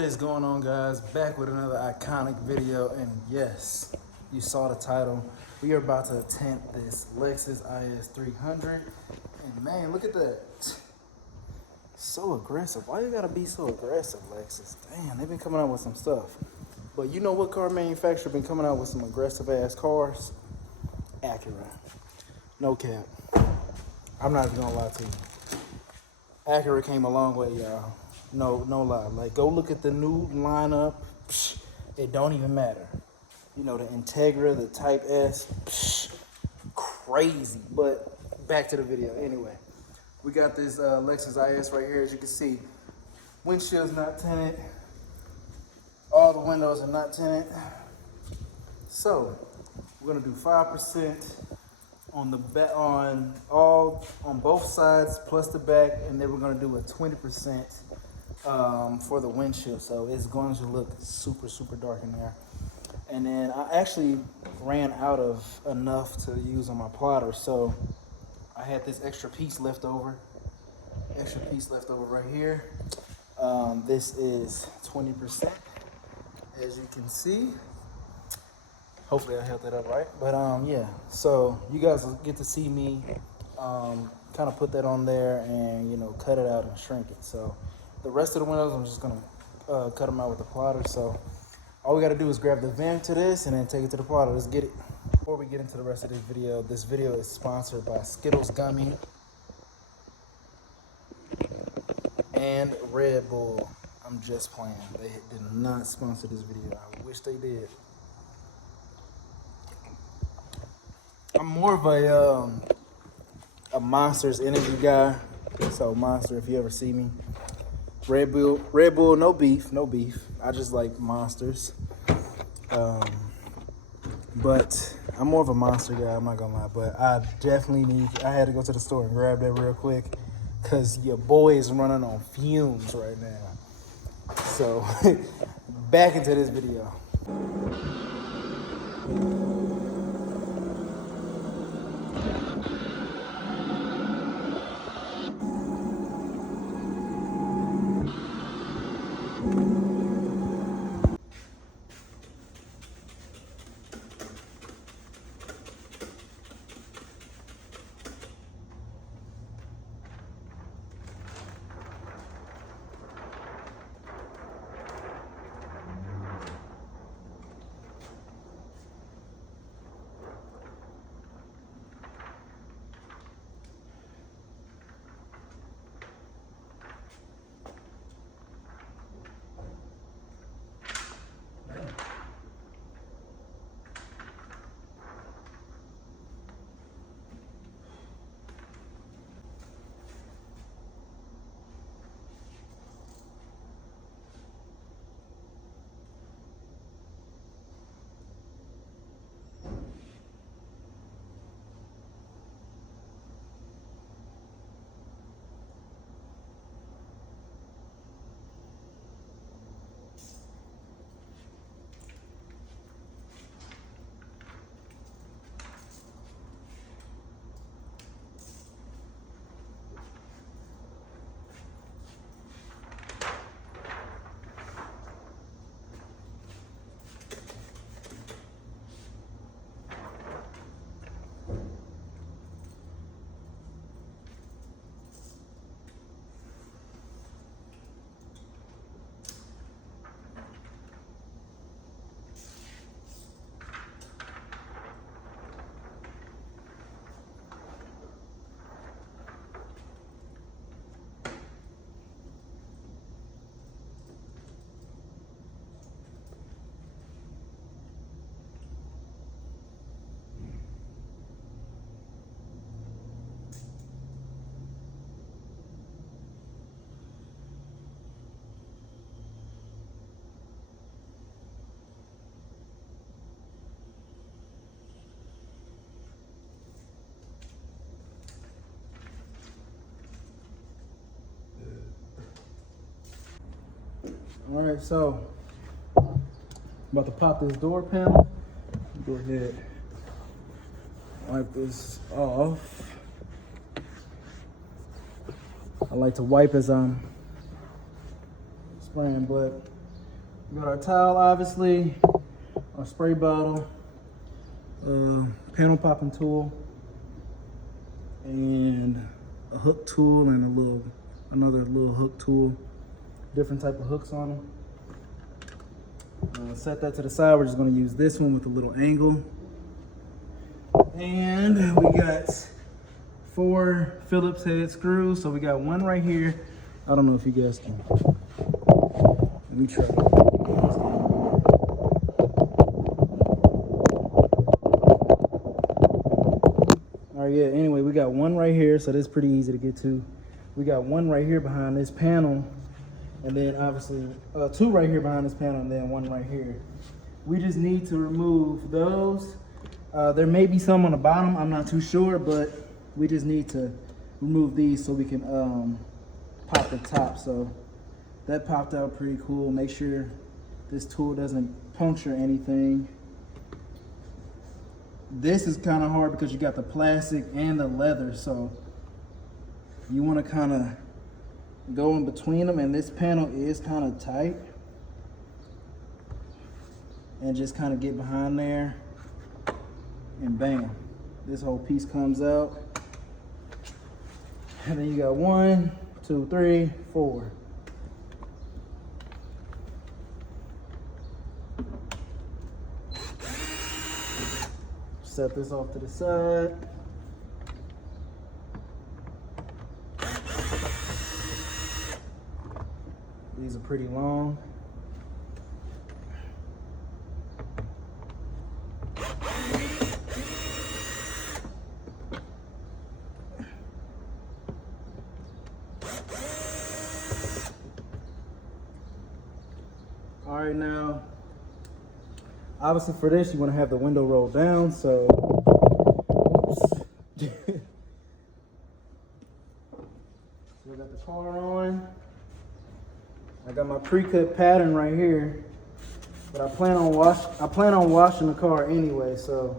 What is going on, guys? Back with another iconic video, and yes, you saw the title. We are about to tint this Lexus IS300, and man, look at that. So aggressive. Why you gotta be so aggressive, Lexus? Damn, they've been coming out with some stuff. But you know what car manufacturer been coming out with some aggressive ass cars? Acura. No cap. I'm not even gonna lie to you. Acura came a long way, y'all. No lie. Like, go look at the new lineup. Psh, it don't even matter. You know, the Integra, the Type S, psh, crazy. But back to the video. Anyway, we got this Lexus IS right here, as you can see. Windshield's not tinted. All the windows are not tinted. So we're gonna do 5% on the back, on both sides plus the back, and then we're gonna do a 20% for the windshield. So it's going to look super dark in there. And then I actually ran out of enough to use on my plotter, so I had this extra piece left over right here. This is 20%, as you can see. Hopefully I held that up right. But yeah, so you guys will get to see me kind of put that on there and, you know, cut it out and shrink it. So the rest of the windows, I'm just gonna cut them out with the plotter. So all we gotta do is grab the vent to this and then take it to the plotter. Let's get it. Before we get into the rest of this video is sponsored by Skittles Gummy and Red Bull. I'm just playing. They did not sponsor this video. I wish they did. I'm more of a Monster's energy guy. So Monster, if you ever see me, Red Bull, no beef. I just like Monsters. But I'm more of a Monster guy, I'm not gonna lie. But I had to go to the store and grab that real quick, cause your boy is running on fumes right now. So back into this video. All right, so I'm about to pop this door panel. Go ahead, wipe this off. I like to wipe as I'm spraying, but We got our towel, obviously, our spray bottle, panel popping tool, and a hook tool and another little hook tool. Different type of hooks on them. Set that to the side. We're just going to use this one with a little angle. And we got 4 Phillips head screws. So we got one right here. I don't know if you guys can. Let me try. All right, yeah, anyway, we got one right here. So that's pretty easy to get to. We got one right here behind this panel. And then obviously 2 right here behind this panel and then 1 right here. We just need to remove those. There may be some on the bottom, I'm not too sure, but we just need to remove these so we can pop the top. So that popped out pretty cool. Make sure this tool doesn't puncture anything. This is kind of hard because you got the plastic and the leather, so you want to kind of go in between them, and this panel is kind of tight. And just kind of get behind there. And bam, this whole piece comes out. And then you got 1, 2, 3, 4. Set this off to the side. These are pretty long. All right, now, obviously for this, you want to have the window rolled down, so, oops. So I got the car on. I got my pre-cut pattern right here, but I plan on washing the car anyway, so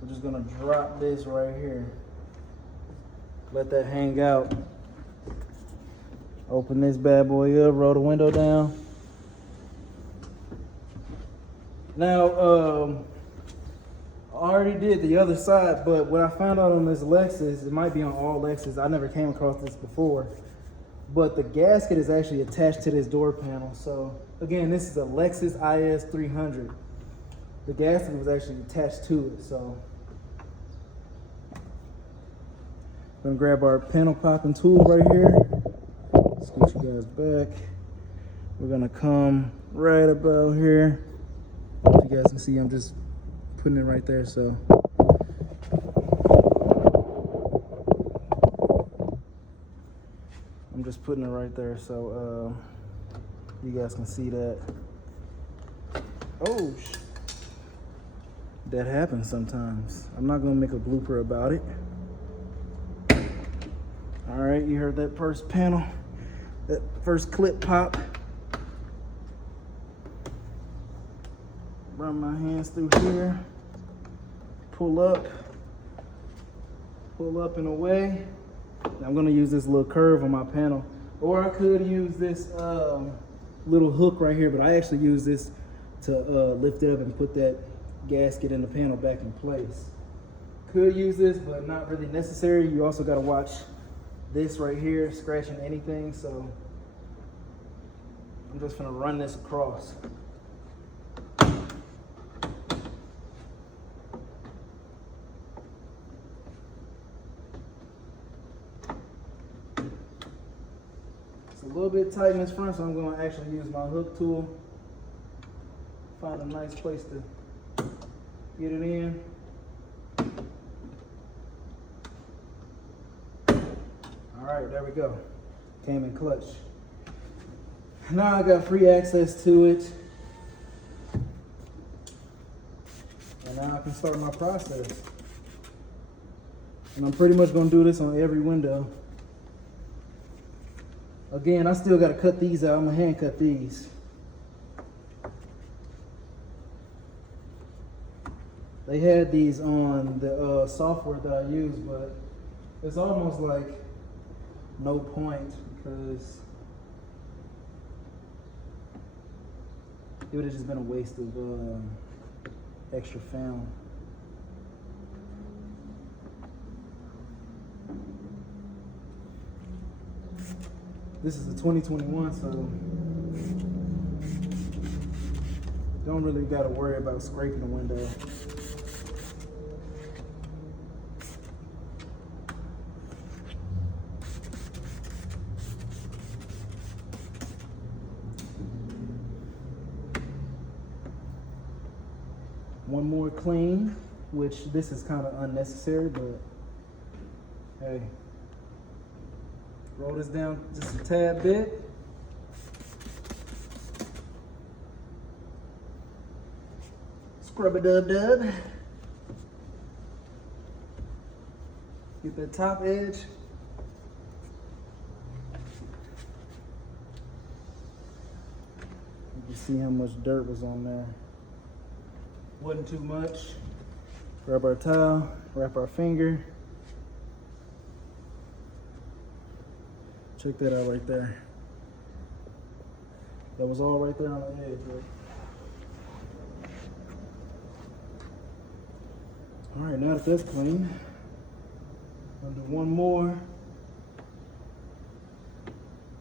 we're just gonna drop this right here. Let that hang out. Open this bad boy up, roll the window down. Now, I already did the other side, but what I found out on this Lexus, it might be on all Lexus, I never came across this before, but the gasket is actually attached to this door panel. So again, this is a Lexus IS300. The gasket was actually attached to it, so. I'm gonna grab our panel popping tool right here. Scoot you guys back. We're gonna come right about here. If you guys can see, I'm just putting it right there, so. I'm just putting it right there, so you guys can see that. Oh, that happens sometimes. I'm not gonna make a blooper about it. All right, you heard that first panel, that first clip pop. Run my hands through here, pull up and away. I'm gonna use this little curve on my panel, or I could use this little hook right here, but I actually use this to lift it up and put that gasket in the panel back in place. Could use this, but not really necessary. You also gotta watch this right here, scratching anything, so I'm just gonna run this across. It's a little bit tight in this front, so I'm gonna actually use my hook tool. Find a nice place to get it in. All right, there we go. Came in clutch. Now I got free access to it. And now I can start my process. And I'm pretty much gonna do this on every window. Again, I still gotta cut these out. I'm gonna hand cut these. They had these on the software that I use, but it's almost like no point because It would have just been a waste of extra film. This is a 2021, so don't really got to worry about scraping the window. One more clean, which this is kind of unnecessary, but hey, roll this down just a tad bit. Scrub a dub dub. Get that top edge. You can see how much dirt was on there. Wasn't too much. Grab our towel, wrap our finger. Check that out right there. That was all right there on the edge, right? All right, now that that's clean, I'll do one more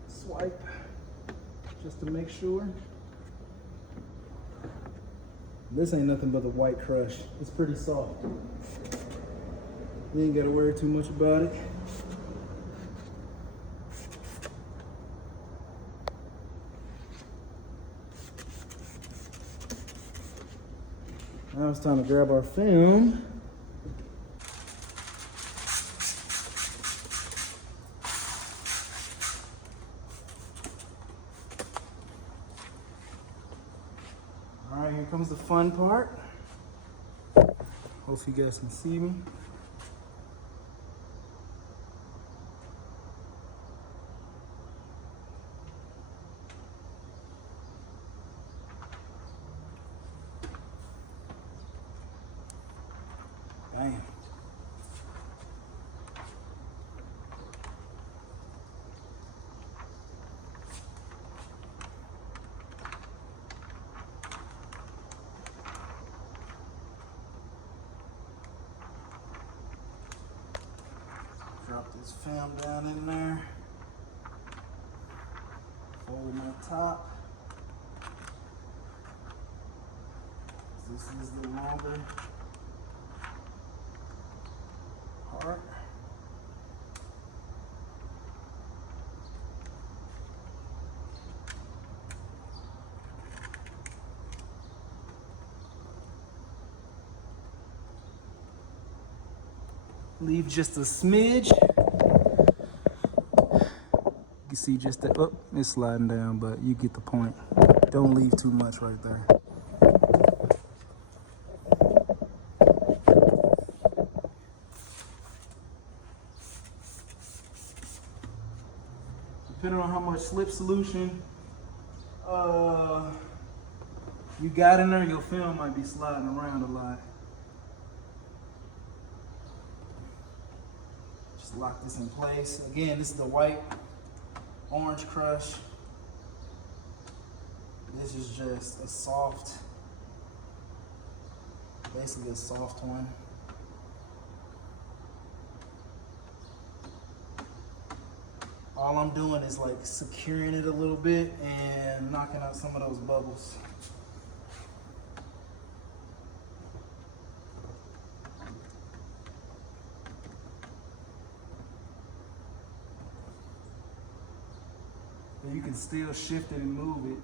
swipe just to make sure. This ain't nothing but the white crush. It's pretty soft. You ain't gotta worry too much about it. Now it's time to grab our film. All right, here comes the fun part. Hope you guys can see me. Bam. Drop this film down in there. Fold my top. This is the longer part. Leave just a smidge. You can see just that. Oh, it's sliding down, but you get the point. Don't leave too much right there. Depending on how much slip solution you got in there, your film might be sliding around a lot. Just lock this in place. Again, this is the white orange crush. This is just a soft, basically a soft one. All I'm doing is like securing it a little bit and knocking out some of those bubbles. But you can still shift it and move it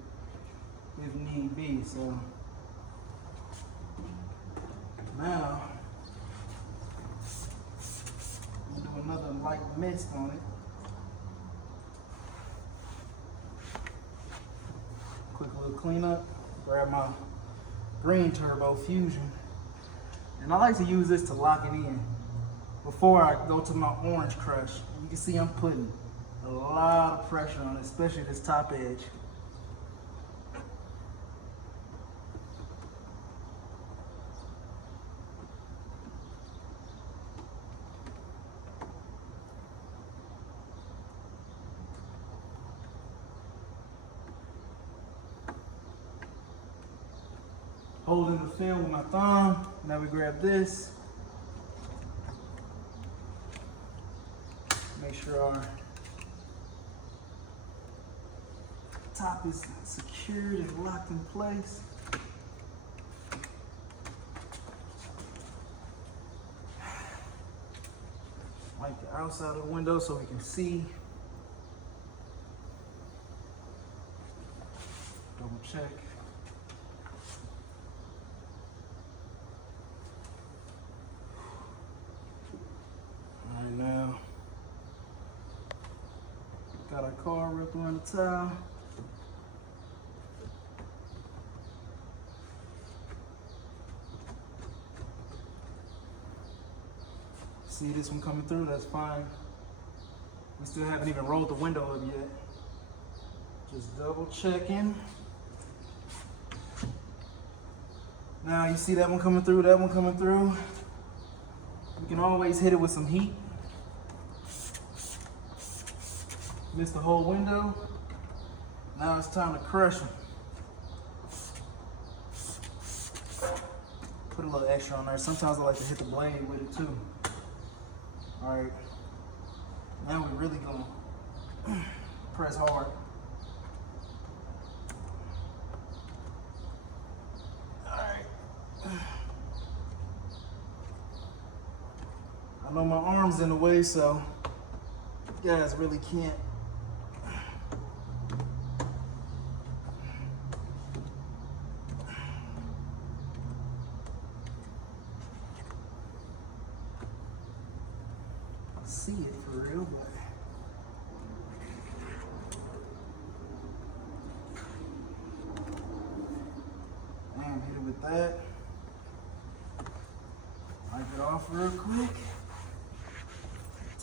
if need be. So now I'm gonna do another light mist on it. Quick little cleanup. Grab my green turbo fusion. And I like to use this to lock it in before I go to my orange crush. You can see I'm putting a lot of pressure on it, especially this top edge. holding the film with my thumb. Now we grab this. Make sure our top is secured and locked in place. Wipe the outside of the window so we can see. Double check. All right, now got our car wrapped around the towel. See this one coming through, that's fine. We still haven't even rolled the window up yet. Just double checking. Now you see that one coming through, that one coming through. We can always hit it with some heat. Missed the whole window. Now it's time to crush them. Put a little extra on there. Sometimes I like to hit the blade with it too. All right, now we're really gonna press hard. All right. I know my arm's in the way, so you guys really can't. See it for real, but damn, hit it with that. Wipe it off real quick.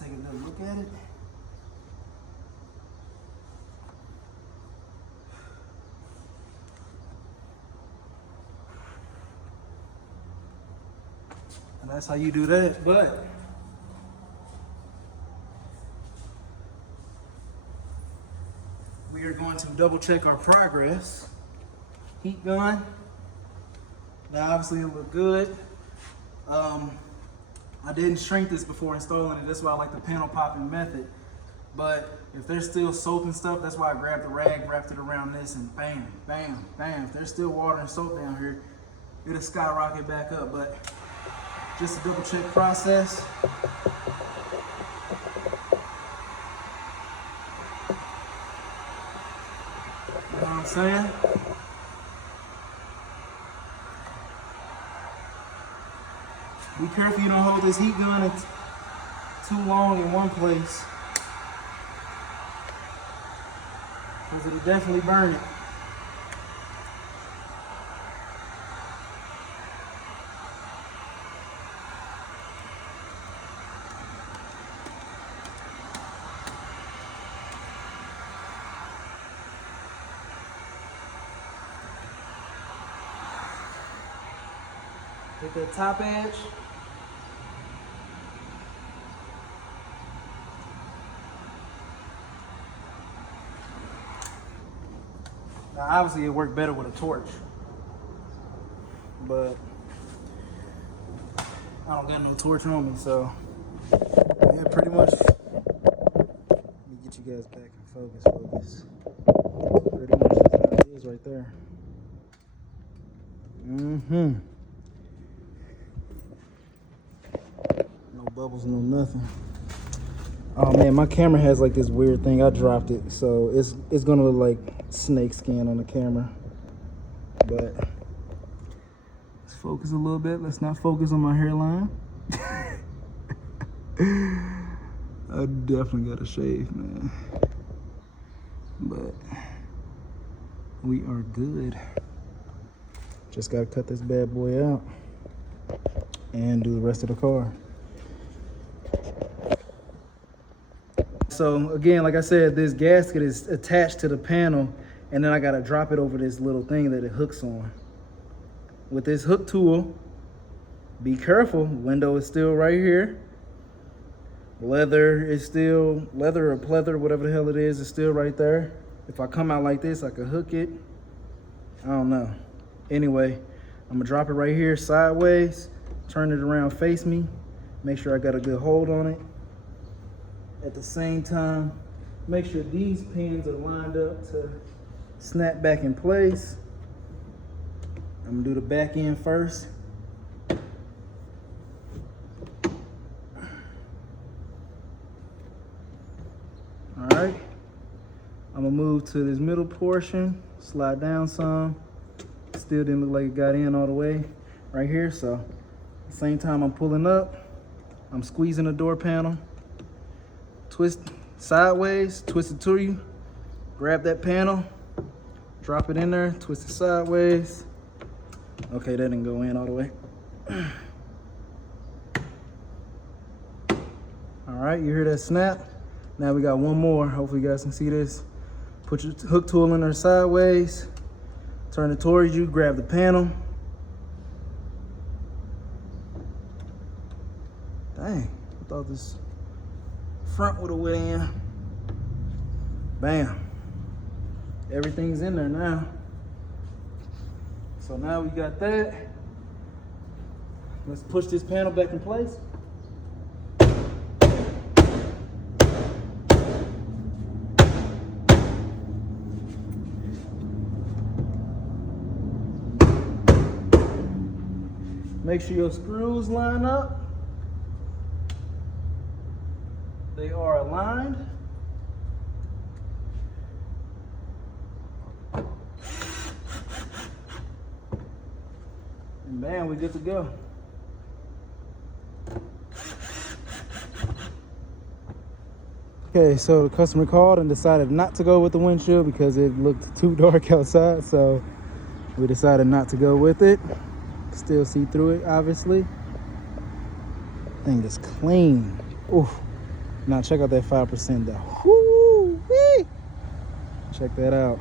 Take a good look at it. And that's how you do that, but we are going to double check our progress. Heat gun. Now obviously it looked good. I didn't shrink this before installing it. That's why I like the panel popping method. But if there's still soap and stuff, that's why I grabbed the rag, wrapped it around this, and bam, bam, bam. If there's still water and soap down here, it'll skyrocket back up. But just a double check process. You know what I'm saying? Be careful you don't hold this heat gun too long in one place, because it'll definitely burn it. Hit that top edge. Now, obviously, it worked better with a torch, but I don't got no torch on me, so yeah, pretty much. Let me get you guys back in focus. Pretty much that's how it is right there. No bubbles, no nothing. Oh man, my camera has like this weird thing. I dropped it, so it's gonna look like snake skin on the camera. But let's focus a little bit. Let's not focus on my hairline. I definitely gotta shave, man. But we are good. Just gotta cut this bad boy out and do the rest of the car. So again, like I said, this gasket is attached to the panel, and then I gotta drop it over this little thing that it hooks on. With this hook tool, be careful, window is still right here. Leather is still, leather or pleather, whatever the hell it is still right there. If I come out like this, I could hook it. I don't know. Anyway, I'm gonna drop it right here sideways, turn it around, face me, make sure I got a good hold on it. At the same time, make sure these pins are lined up to snap back in place. I'm gonna do the back end first. All right, I'm gonna move to this middle portion, slide down some. Still didn't look like it got in all the way right here. So at the same time I'm pulling up, I'm squeezing the door panel, twist sideways, twist it to you, grab that panel, drop it in there, twist it sideways. Okay, that didn't go in all the way. All right, you hear that snap? Now we got one more. Hopefully you guys can see this. Put your hook tool in there sideways, turn it towards you, grab the panel. Dang, I thought this front would have went in. Bam. Everything's in there now. So now we got that. Let's push this panel back in place. Make sure your screws line up. They are aligned. And bam, we're good to go. Okay, so the customer called and decided not to go with the windshield because it looked too dark outside, so we decided not to go with it. Still see through it, obviously. Thing is clean. Ooh. Now check out that 5% though. Woo-wee. Check that out.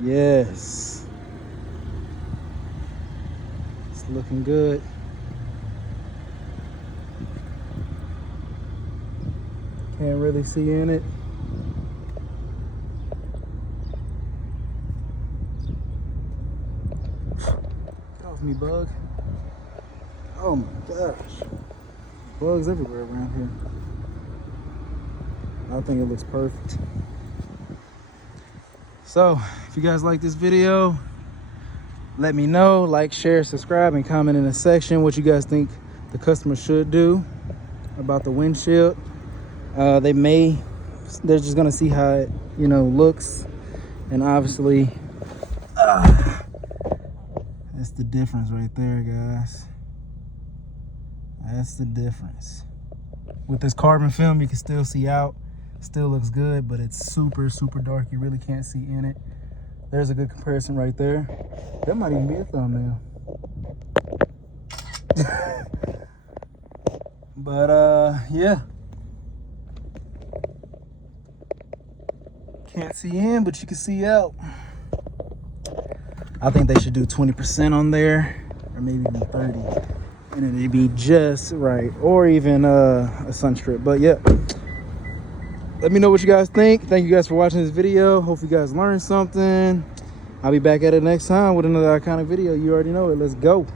Yes. It's looking good. Can't really see in it. Get off me, bug. Oh my gosh. Bugs everywhere around here. I think it looks perfect. So, if you guys like this video, let me know. Like, share, subscribe, and comment in the section what you guys think the customer should do about the windshield. They're just gonna see how it, looks, and obviously, that's the difference right there, guys. That's the difference. With this carbon film, you can still see out. Still looks good, but it's super, super dark. You really can't see in it. There's a good comparison right there. That might even be a thumbnail. But yeah. Can't see in, but you can see out. I think they should do 20% on there, or maybe even 30, and it'd be just right, or even a sun strip. But yeah, let me know what you guys think. Thank you guys for watching this video. Hope you guys learned something. I'll be back at it next time with another iconic video. You already know it. Let's go.